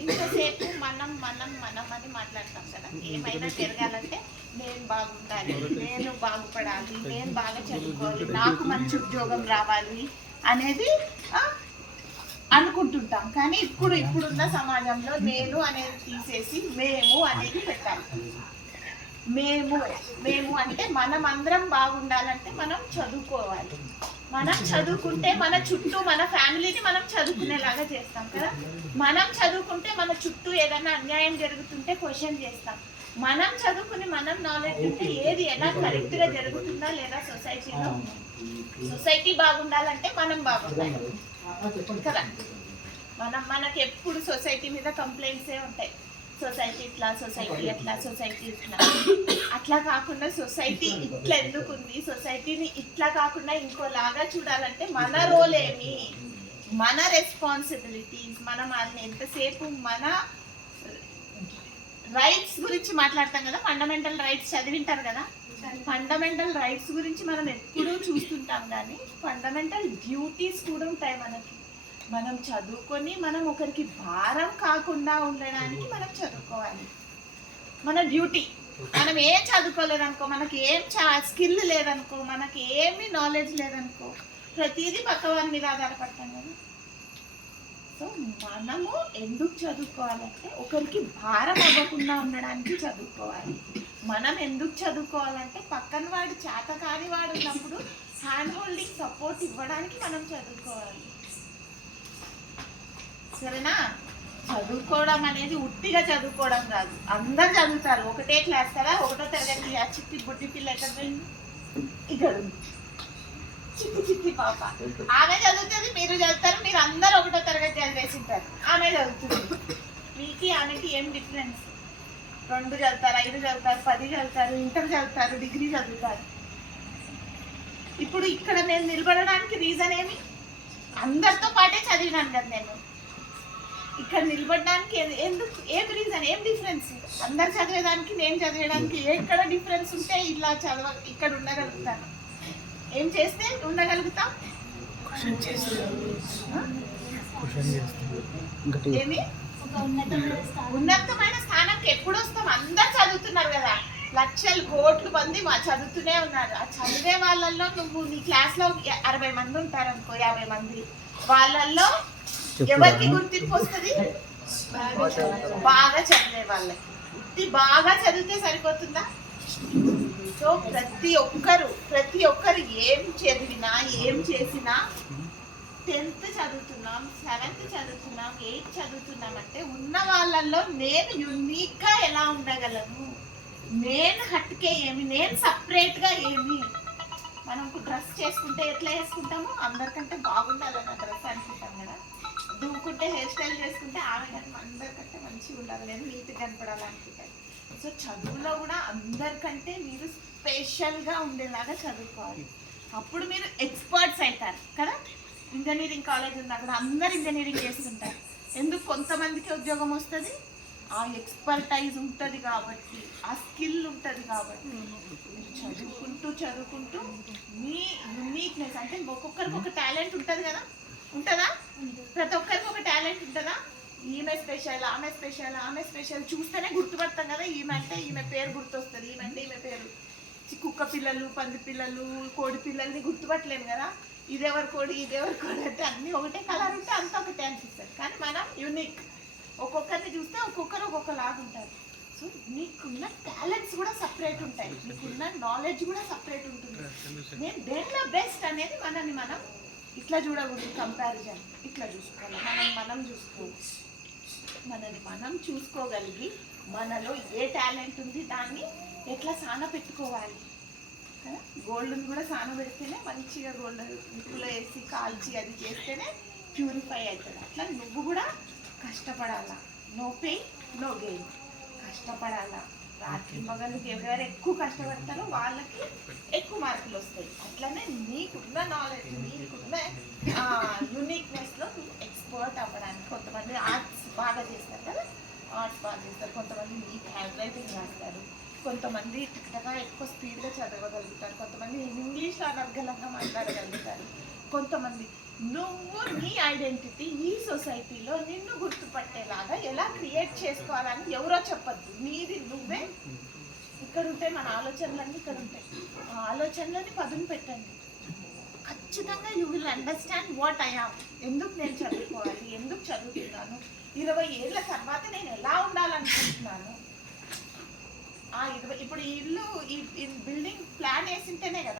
ఇంతసేపు మనం మనం మనం అని మాట్లాడతాం కదా. ఏమైనా జరగాలంటే నేను బాగుండాలి, నేను బాగుపడాలి, నేను బాగా చదువుకోవాలి, నాకు మంచి ఉద్యోగం రావాలి అనేది అనుకుంటుంటాం. కానీ ఇప్పుడున్న సమాజంలో నేను అనేది తీసేసి మేము అనేది పెట్టాలి. మేము అంటే మనం అందరం బాగుండాలంటే మనం చదువుకోవాలి. మనం చదువుకుంటే మన చుట్టూ మన ఫ్యామిలీని మనం చదువుకునేలాగా చేస్తాం కదా. మనం చదువుకుంటే మన చుట్టూ ఏదైనా అన్యాయం జరుగుతుంటే క్వశ్చన్ చేస్తాం. మనం చదువుకుని మనం నాలెడ్జ్ ఉంటే ఏది ఎలా కరెక్ట్గా జరుగుతుందా లేదా సొసైటీలో. సొసైటీ బాగుండాలంటే మనం బాగుండాలి కదా. మనకి ఎప్పుడు సొసైటీ మీద కంప్లైంట్సే ఉంటాయి. సొసైటీ ఇట్లా, సొసైటీ అట్లా, సొసైటీ ఇట్లా. అట్లా కాకుండా సొసైటీ ఇట్లా ఎందుకు ఉంది, సొసైటీని ఇట్లా కాకుండా ఇంకోలాగా చూడాలంటే మన రోల్ ఏమి, మన రెస్పాన్సిబిలిటీస్, మనం వాళ్ళని ఎంతసేపు మన రైట్స్ గురించి మాట్లాడతాం కదా. ఫండమెంటల్ రైట్స్ చదివింటారు కదా. ఫండమెంటల్ రైట్స్ గురించి మనం ఎప్పుడూ చూస్తుంటాం, కానీ ఫండమెంటల్ డ్యూటీస్ కూడా ఉంటాయి మనకి. మనం చదువుకొని మనం ఒకరికి భారం కాకుండా ఉండడానికి మనం చదువుకోవాలి. మన డ్యూటీ. మనం ఏం చదువుకోలేదనుకో, మనకి ఏం స్కిల్ లేదనుకో, మనకి ఏమి నాలెడ్జ్ లేదనుకో, ప్రతిదీ పక్కవారి మీద ఆధారపడతాం కదా. సో మనము ఎందుకు చదువుకోవాలంటే ఒకరికి భారం అవ్వకుండా ఉండడానికి చదువుకోవాలి. మనం ఎందుకు చదువుకోవాలంటే పక్కన వాడు చేతకాని వాడు ఉన్నప్పుడు హ్యాండ్ హోల్డింగ్ సపోర్ట్ ఇవ్వడానికి మనం చదువుకోవాలి. సరేనా? చదువుకోవడం అనేది ఉట్టిగా చదువుకోవడం కాదు. అందరు చదువుతారు, ఒకటే క్లాస్ కదా. 1వ తరగతి ఆ చిట్టి బుడ్డి పిల్ల ఎక్కడ పోయింది? ఇక్కడ చిట్టి పాప. ఆమె చదువుతుంది, మీరు చదువుతారు. మీరు అందరు 1వ తరగతి చదివేసింటారు, ఆమె చదువుతుంది. మీకు ఆమెకి ఏం డిఫరెన్స్? 2 చదువుతారు, 5 చదువుతారు, 10 చదువుతారు, ఇంటర్ చదువుతారు, డిగ్రీ చదువుతారు. ఇప్పుడు ఇక్కడ నేను నిలబడడానికి రీజన్ ఏమి? అందరితో పాటే చదివినాను కదా నేను. ఇక్కడ నిలబడడానికి ఎందుకు, ఏం రీజన్, ఏం డిఫరెన్స్? అందరు చదివేదానికి నేను చదివేదానికి ఎక్కడ డిఫరెన్స్ ఉంటే ఇలా ఇక్కడ ఉండగలుగుతాను? ఏం చేస్తే ఉండగలుగుతాం? ఏమి ఉన్నతమైన స్థానానికి ఎప్పుడు వస్తాం? అందరు చదువుతున్నారు కదా. లక్షలు కోట్లు మంది చదువుతూనే ఉన్నారు. ఆ చదివే వాళ్ళల్లో నువ్వు నీ క్లాస్లో 60 మంది ఉంటారు అనుకో, 50 మంది. వాళ్ళల్లో ఎవరికి గుర్తింపు వస్తుంది? బాగా చదివే వాళ్ళకి. బాగా చదివితే సరిపోతుందా? సో ప్రతి ఒక్కరు ఏం చదివినా ఏం చేసినా 10th చదువుతున్నాం, 7th చదువుతున్నాం, 8th చదువుతున్నాం అంటే ఉన్న వాళ్ళల్లో నేను యూనిక్గా ఎలా ఉండగలను, నేను హట్కే ఏమి, నేను సపరేట్గా ఏమి. మనం డ్రెస్ చేసుకుంటే ఎట్లా వేసుకుంటామో అందరికంటే బాగుండాలని డ్రెస్ అనుకుంటాం కదా. దువ్వుకుంటే హెయిర్ స్టైల్ చేసుకుంటే ఆమె కానీ అందరికంటే మంచిగా ఉండాలి, నేను నీట్గా కనపడాలనుకుంటాను. సో చదువులో కూడా అందరికంటే మీరు స్పెషల్గా ఉండేలాగా చదువుకోవాలి. అప్పుడు మీరు ఎక్స్పర్ట్స్ అవుతారు కదా. ఇంజనీరింగ్ కాలేజ్ ఉన్నా కూడా అందరు ఇంజనీరింగ్ చేస్తుంటారు. ఎందుకు? కొంతమందికి ఉద్యోగం వస్తుంది, ఆ ఎక్స్పర్టైజ్ ఉంటుంది కాబట్టి, ఆ స్కిల్ ఉంటుంది కాబట్టి. చదువుకుంటూ మీ యూనిక్నెస్ అంటే ఒక్కొక్కరికి ఒక టాలెంట్ ఉంటుంది కదా. ఉంటుందా? ప్రతి ఒక్కరికి ఒక టాలెంట్ ఉంటుందా? ఈమె స్పెషల్, ఆమె స్పెషల్, ఆమె స్పెషల్ చూస్తేనే గుర్తుపడతాం కదా. ఈమె అంటే ఈమె పేరు గుర్తొస్తుంది, ఈమె అంటే ఈమె పేరు. కుక్క పిల్లలు, పంది పిల్లలు, కోడి పిల్లల్ని గుర్తుపట్టలేము కదా. ఇదేవరు కోడి, ఇదేవరు కోడి అంటే అన్నీ ఒకటే కలర్ ఉంటే అంతా ఒకటే అనిపిస్తుంది. కానీ మనం యూనిక్. ఒక్కొక్కరిని చూస్తే ఒక్కొక్కరు ఒక్కొక్కలాగా ఉంటారు. సో నీకున్న టాలెంట్స్ కూడా సపరేట్ ఉంటాయి, నీకున్న నాలెడ్జ్ కూడా సపరేట్ ఉంటుంది. నేను దేంట్లో బెస్ట్ అనేది మనల్ని మనం ఇట్లా చూడకూడదు. కంపారిజన్ ఇట్లా చూసుకోవాలి. మనల్ని మనం చూసుకోగలిగి మనలో ఏ టాలెంట్ ఉంది దాన్ని ఎట్లా సానపెట్టుకోవాలి కదా. గోల్డ్ని కూడా సానబెడితేనే మంచిగా గోల్డ్ ఉప్పులో వేసి కాల్చి అది చేస్తేనే ప్యూరిఫై అవుతుంది. అట్లా నువ్వు కూడా కష్టపడాలా. No pain no gain. కష్టపడాలా. రాత్రి మగలు ఎవరెవరు ఎక్కువ కష్టపడతారో వాళ్ళకి ఎక్కువ మార్కులు వస్తాయి. అట్లనే నీకున్న నాలెడ్జ్, నీకున్న యూనిక్నెస్లో నువ్వు ఎక్స్పర్ట్ అవ్వడానికి. కొంతమంది ఆర్ట్స్ బాగా చేస్తారు కదా, ఆర్ట్స్ బాగా చేస్తారు. కొంతమంది నీట్ హ్యాండ్ రైటింగ్ రాస్తారు, కొంతమంది టిక్టగా ఎక్కువ స్పీడ్గా చదవగలుగుతారు, కొంతమంది ఇంగ్లీష్లో అనర్గళంగా మాట్లాడగలుగుతారు, కొంతమంది. నువ్వు నీ ఐడెంటిటీ ఈ సొసైటీలో నిన్ను గుర్తుపట్టేలాగా చెప్పద్దు, నీది నువ్వే. ఇక్కడ ఉంటాయి మన ఆలోచనలన్నీ, ఇక్కడ ఉంటాయి. ఆ ఆలోచనలని పదును పెట్టండి. ఖచ్చితంగా you will understand what I have. ఎందుకు నేను చదువుకోవాలి, ఎందుకు చదువుతున్నాను, 20 ఏళ్ళ తర్వాత నేను ఎలా ఉండాలనుకుంటున్నాను. ఇప్పుడు ఈ ఇల్లు, ఈ బిల్డింగ్ ప్లాన్ వేసింటేనే కదా